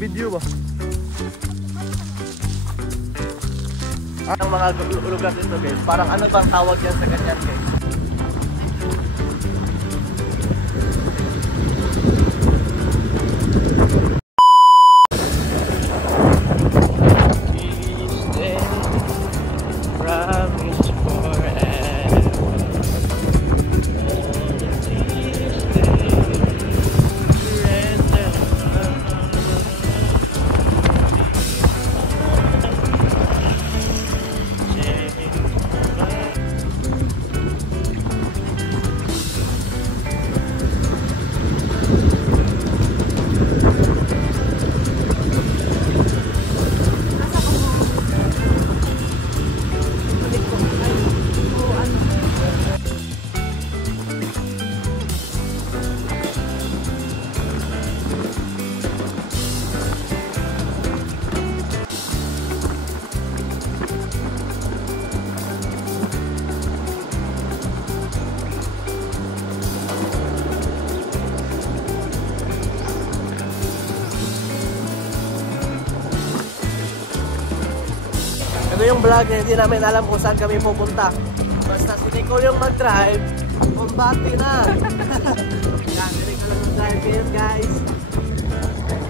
Video ba? Ang mga lugar dito guys, parang ano bang tawag yan sa ganyan guys? Ito yung vlog na hindi namin alam kung saan kami pupunta. Basta si Nicole yung mag-drive, kumbati na. Yan, hindi ko lang mag-drive ngayon guys.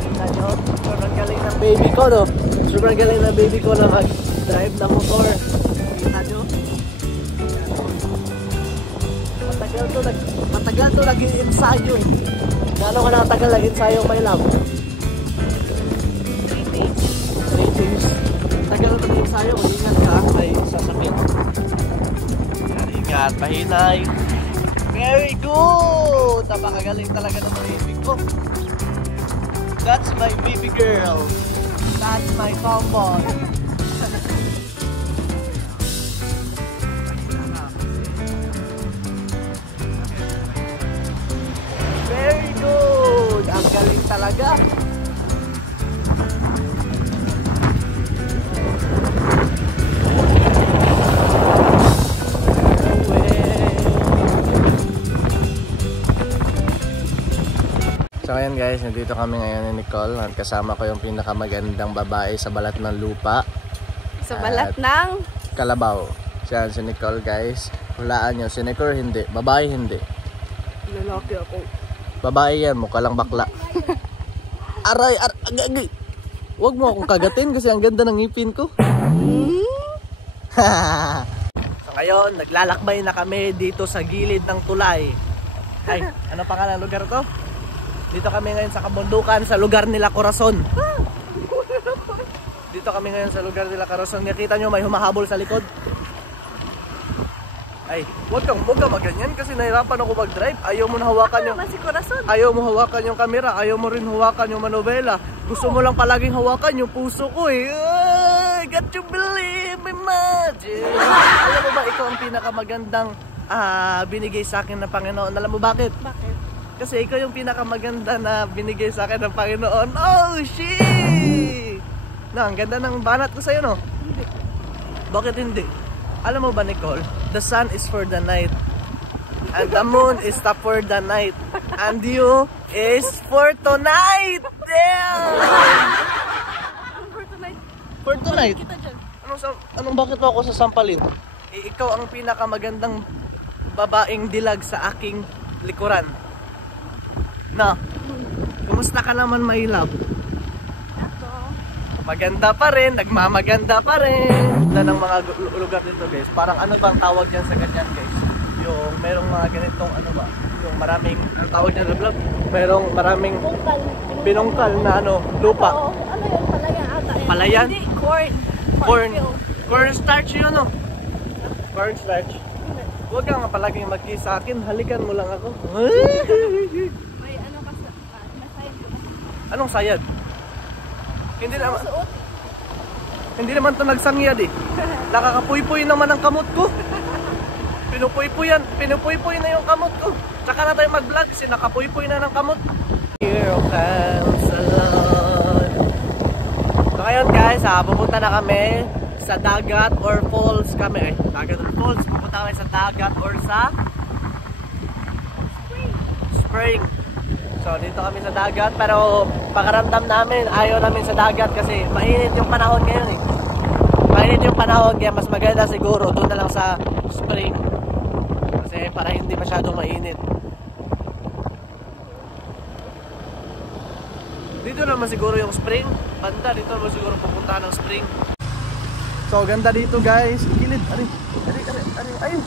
Kita nyo, sobrang galing ng baby ko no. Sobrang galing ng baby ko na mag-drive ng motor. Kita nyo. Matagal to naging ensayo eh. Gano'n ka natagal naging ensayo my love? 3 days. 3 days. Tagal na naging ensayo, ingat ka, may sasakit. Ingat, mahinay. Very good! Napakagaling talaga ng baby ko. That's my baby girl. That's my tomboy. Very good! Ang galing talaga. So ayan guys, nandito kami ngayon ni Nicole at kasama ko yung pinakamagandang babae sa balat ng lupa. Sa balat ng Kalabaw. Siyan si Nicole guys. Hulaan nyo, si Nicole hindi, babae hindi. lalaki ako. Babae yan, mukha lang bakla. Aray, agay. Huwag mo akong kagatin kasi ang ganda ng ngipin ko. So ngayon, naglalakbay na kami dito sa gilid ng tulay. Ay, ano pangalan ng lugar to? Dito kami ngayon sa kabundukan sa lugar nila Corazon. Dito kami ngayon sa lugar nila Corazon. Nakita nyo may humahabol sa likod. Ay, huwag kang maganyan kasi nahirapan ako mag-drive. Ayaw mo na hawakan yung... Ayaw mo hawakan yung camera. Ayaw mo rin hawakan yung manobela. Gusto mo lang palaging hawakan yung puso ko eh. Got to believe my magic. Alam mo ba, ikaw ang pinakamagandang binigay sa akin ng Panginoon. Alam mo bakit? Bakit? Kasi ikaw yung pinakamaganda na binigay sa akin ng Panginoon. Oh, shit! No, ang ganda ng banat ko sa'yo, no? Hindi. Bakit hindi? Alam mo ba, Nicole? The sun is for the night. And the moon is for the night. And you is for tonight! Damn! For tonight? For tonight? Kita dyan. Anong bakit mo ako sasampalin? Ikaw ang pinakamagandang babaeng dilag sa aking likuran. No. Kumusta ka naman, my love? Ako. Maganda pa rin, nagmamaganda pa rin. Ito ng mga lugar dito guys. Parang ano bang tawag dyan sa ganyan guys? Yung merong mga ganitong ano ba? Yung maraming, ang tawag dyan na vlog? Merong maraming pinungkal na ano, lupa. Oo. Ano yun? Palayan ata yun. Palayan? Hindi, corn. Corn starch yun no? Corn starch. Huwag ka nga palaging mag-kiss sa akin. Halikan mo lang ako. May ano ka sa... Nasayad ko na. Anong sayad? Hindi naman, Suot. hindi naman to nagsangyad eh. Nakakapuy-puy naman ang kamot ko. Pinupuy-puy na yung kamot ko. Tsaka na tayo mag-vlog kasi nakapuy-puy na ng kamot. Here comes the Lord. So ngayon guys, pupunta na kami sa dagat or falls kami. Dagat or falls. Pupunta kami sa dagat or sa spring. So dito kami sa dagat pero pakaramdam namin ayaw namin sa dagat kasi mainit yung panahon ngayon eh. Mainit yung panahon kaya mas maganda siguro doon na lang sa spring. Kasi para hindi masyadong mainit. Dito naman siguro yung spring. Banda dito naman siguro pupuntahan ng spring. So ganda dito guys. Gilid. Ayun.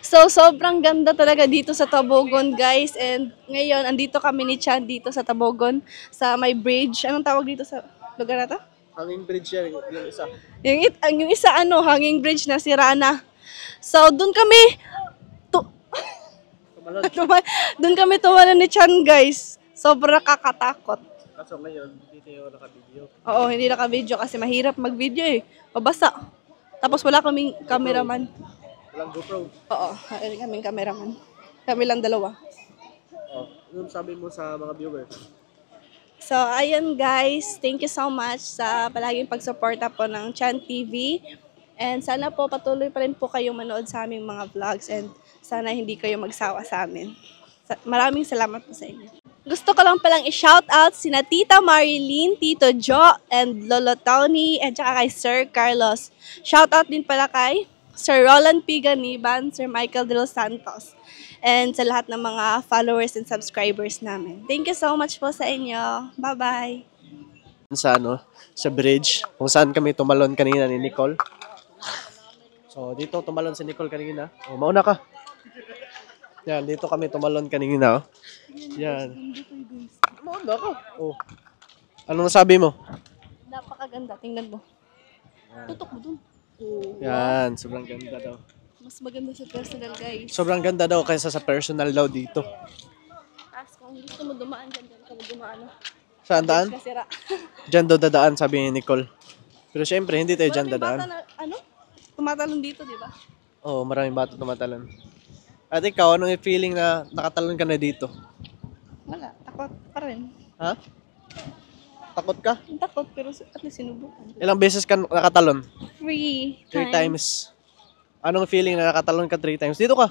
So, sobrang ganda talaga dito sa Tabogon, guys. And ngayon, andito kami ni Chan dito sa Tabogon, sa may bridge. Anong tawag dito sa lugar na to? Hanging bridge yan yung isa. Yung isa, hanging bridge na si Rana. So, doon kami, doon kami tumalon ni Chan, guys. Sobrang kakatakot. Kaso ngayon, hindi tayo naka-video. Oo, hindi naka-video kasi mahirap mag-video eh. Pabasa. Tapos wala kaming cameraman. Walang GoPro. Oo, wala kaming cameraman. Kami lang dalawa. Oh, ano sabi mo sa mga viewers? So, ayun guys. Thank you so much sa palaging pagsuporta po ng Chan TV. And sana po patuloy pa rin po kayong manood sa aming mga vlogs. And sana hindi kayo magsawa sa amin. Maraming salamat po sa inyo. Gusto ko lang palang i-shoutout sina Tita Marilyn, Tito Jo, and Lolo Tony, and saka kay Sir Carlos. Shoutout din pala kay Sir Roland P. Ganiban, Sir Michael De Los Santos, and sa lahat ng mga followers and subscribers namin. Thank you so much po sa inyo. Bye-bye! Sa bridge, kung saan kami tumalon kanina ni Nicole. So, dito tumalon si Nicole kanina. Oh, mauna ka. Yan, dito kami tumalon kanina. Oh. Yan. Mauna ka. Oh. Anong sabi mo? Napakaganda. Tingnan mo. Tutok mo dun. Oh, yan, sobrang ganda daw. mas maganda sa personal, guys. Sobrang ganda daw kaysa sa personal daw dito. Tapos kung gusto mo dumaan dyan ka mo dumaan. Saan daan? Kasira. Diyan daw dadaan, sabi ni Nicole. Pero syempre, hindi tayo dyan Maraming dadaan. bata na, tumatalon dito, di ba? Oo, maraming bata tumatalon. At ikaw, anong feeling na nakatalon ka na dito? Wala, takot pa rin. Ha? Takot ka? Takot, pero at least sinubukan. Ilang beses ka nakatalon? 3 3 times. Anong feeling na nakatalon ka 3 times? Dito ka.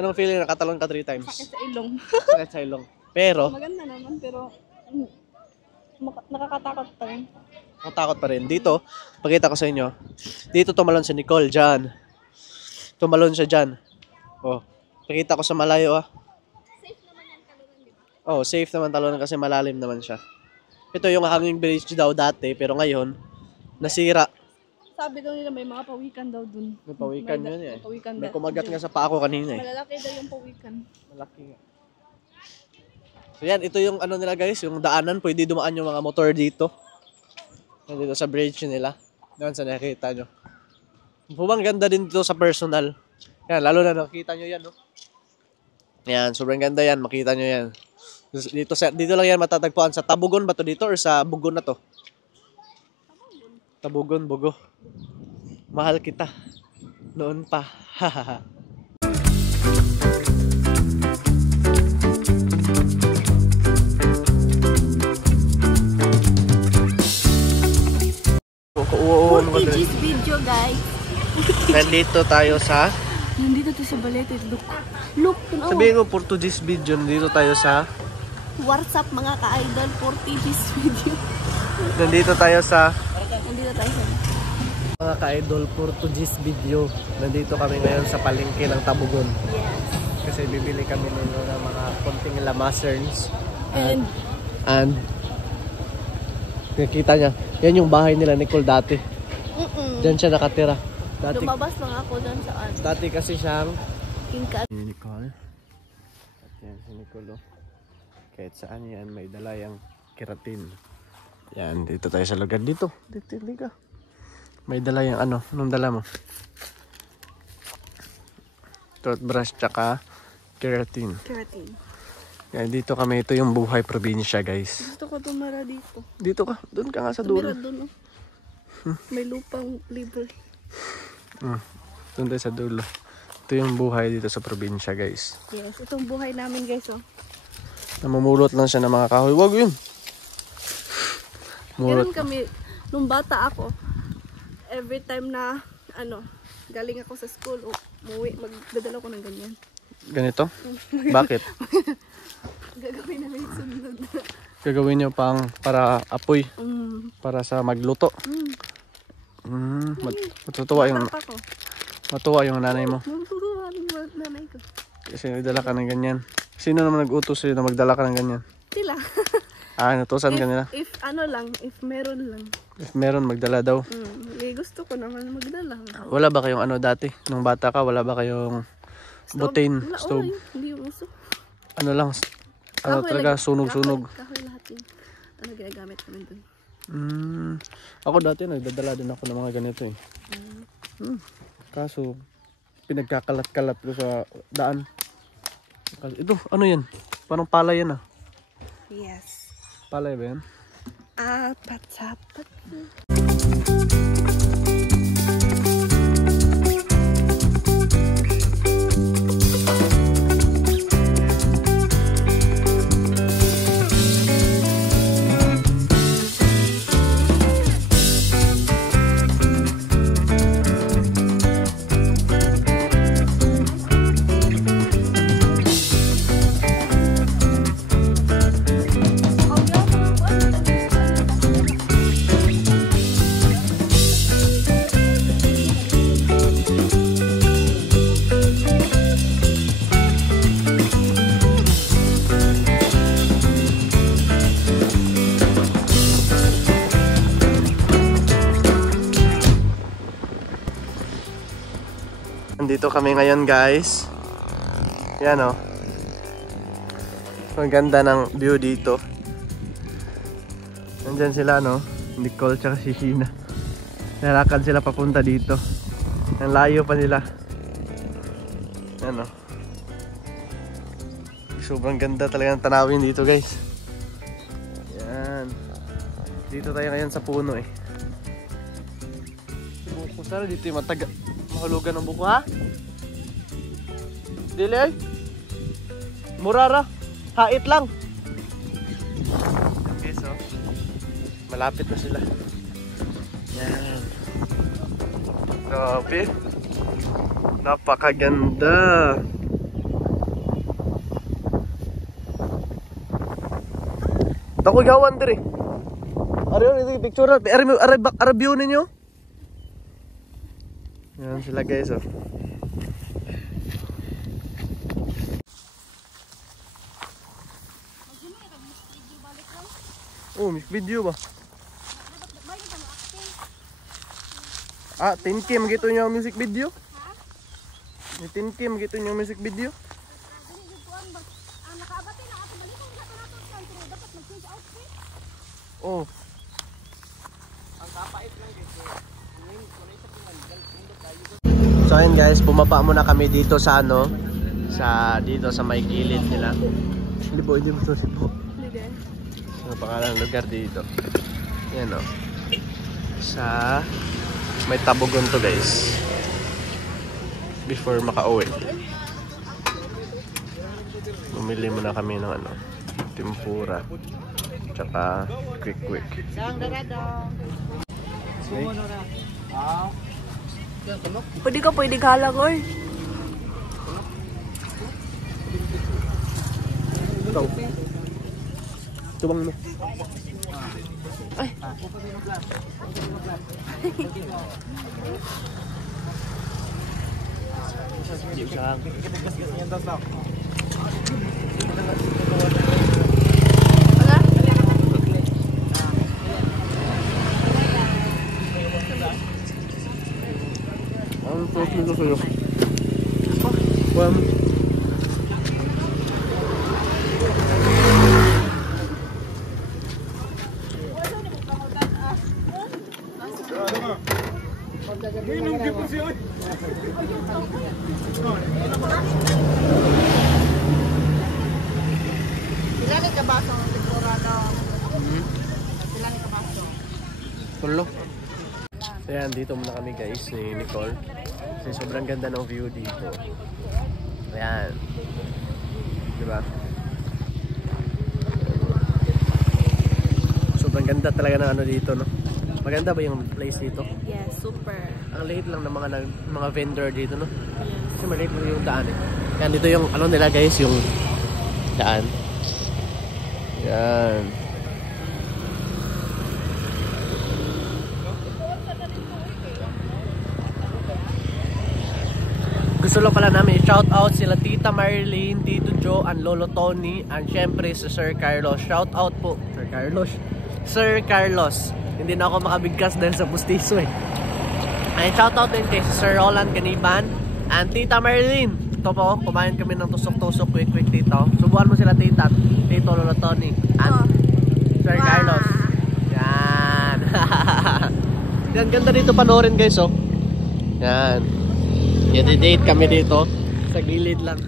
Anong feeling na nakatalon ka 3 times? Sakit sa ilong. Sakit sa ilong. Pero, Maganda naman, pero nakakatakot pa rin. nakatakot pa rin. Dito, pakita ko sa inyo. Dito tumalon si Nicole, dyan. Tumalon siya dyan. Oh, pakita ko sa malayo ah. Safe naman yan talunan, di ba? Oh, safe naman talon kasi malalim naman siya. Ito yung hanging bridge daw dati, pero ngayon, nasira. Sabi daw nila may mga pawikan daw dun. May pawikan yun eh. Pawikan May daw. kumagat nga sa paa ko kanina eh. Malalaki daw yung pawikan. Malaki nga. So yan, ito yung ano nila guys, yung daanan, pwede dumaan yung mga motor dito. Yan dito sa bridge nila. Doon sa nakikita nyo. Pumang ganda din dito sa personal. Yan, lalo na nakita nyo yan, no? Yan, sobrang ganda yan, makita nyo yan. Dito lang yan matatagpuan sa Tabogon ba to dito or sa Bugon na to? Tabogon, Bugo. Mahal kita. Noon pa. Hahaha. This video, guys. Nandito tayo sa... Nandito to sa Balete. Look, tunaw. Sabihin ko, Portuguese video. Nandito tayo sa... WhatsApp mga ka-idol, 40 this video. Nandito tayo sa... Mga ka-idol, Portuguese video. Nandito kami ngayon sa palengke ng Tabugon. Yes. Kasi bibili kami ng mga konting lamaserns. And nakikita niya, yan yung bahay nila Nicole dati. Diyan siya nakatira. Dati, lumabas lang ako dyan saan. dati kasi siyang Tingkat. ni Nicole. At yan si Nicole. Kahit saan yan, may dala yung keratin. Yan, dito tayo sa lugar. Dito ka. May dala yung ano. Anong dala mo? Toothbrush tsaka keratin. Keratin. Yan, dito kami. Ito yung buhay probinsya, guys. Gusto ko tumara dito. Dito ka. Doon ka nga sa dulo. Tumira doon, oh. May lupang libre. Doon tayo sa dulo. Ito yung buhay dito sa probinsya, guys. Yes, itong buhay namin, guys, oh. Namumulot lang siya ng mga kahoy. Wag yun! Ganun kami, nung bata ako, every time na, galing ako sa school, umuwi, magdadala ko ng ganyan. Ganito? Bakit? Gagawin namin sunod. Gagawin niyo para apoy. Para sa magluto. Matutuwa yung nanay mo. Matutuwa yung nanay ko. Kasi nagdala ka ng ganyan. Sino naman nag-utos sa'yo na magdala ka ng ganyan? Sila. Natusan ka nila? If meron lang. If meron, magdala daw. Gusto ko naman magdala. Wala ba kayong dati? Nung bata ka, wala ba kayong butane, stove? Hindi yung uso. Ano lang, talaga sunog-sunog. Kahoy lahat yun. Ginagamit kami dun. Ako dati nagdadala din ako ng mga ganito eh. Kaso, pinagkakalat-kalat ko sa daan. Ito, ano yan? Parang palay yan ah. Yes. Palay ba yan? Apat-apat. Nandito kami ngayon, guys. Yan oh. Ang ganda ng view dito. Nandyan sila, no? Nicole tsaka si Sheena. Nalakad sila papunta dito. Ang layo pa nila. Yan oh. Sobrang ganda talaga ng tanawin dito, guys. Yan. Dito tayo ngayon sa puno eh. Buko sana dito yung mahulugan ng buko, ha? Dili ay? Murara. Hait lang. Okay, so malapit na sila. Yan. Grabe. Napakaganda. Ako gawan diri. Ari picture. Ari view ninyo. Yan sila, guys, oh. Oh, music video ba? 10K magito niyo ang music video? Ha? 10K magito niyo ang music video? Oh. So ayun, guys, bumaba muna kami dito sa dito sa may gilid nila. Libo. Ano pangalan ng lugar dito? Yan o. Sa may Tabugon to, guys. Before makauwi. Bumili muna kami ng ano, tempura. Tsaka quick. Pwede ka halang, oy. Tubang mo. Ay. Ang sarap nito sa'yo. Well, Ilan ni kabaso ng temporada? Ilan ni kabaso? tulo. Ayan, dito muna kami guys ni Nicole. Kasi sobrang ganda ng view dito. Ayan. Diba? Sobrang ganda talaga ng ano dito, no? Maganda ba yung place dito? Yes, super. Ang liit lang ng mga vendor dito, no? Kasi maliit lang yung daan eh. Yan, dito yung ano nila guys, yung daan. Yan. Gusto lang pala namin i-shout out sila Tita Marilyn, Tito Joe, and Lolo Tony, and syempre si Sir Carlos. Shout out po, Sir Carlos. Sir Carlos. Hindi na ako makabigkas dahil sa pustiso eh. And shout out din kay Sir Roland Ganiban and Tita Marilyn. Ito po, kumain kami ng tusok-tusok quick dito. Subukan mo sila Tita, Tito, Lolo Tony, and Sir Carlos. Yan. Yan, ganda dito panoorin guys, oh. Yan. Date kami dito. Sa gilid lang.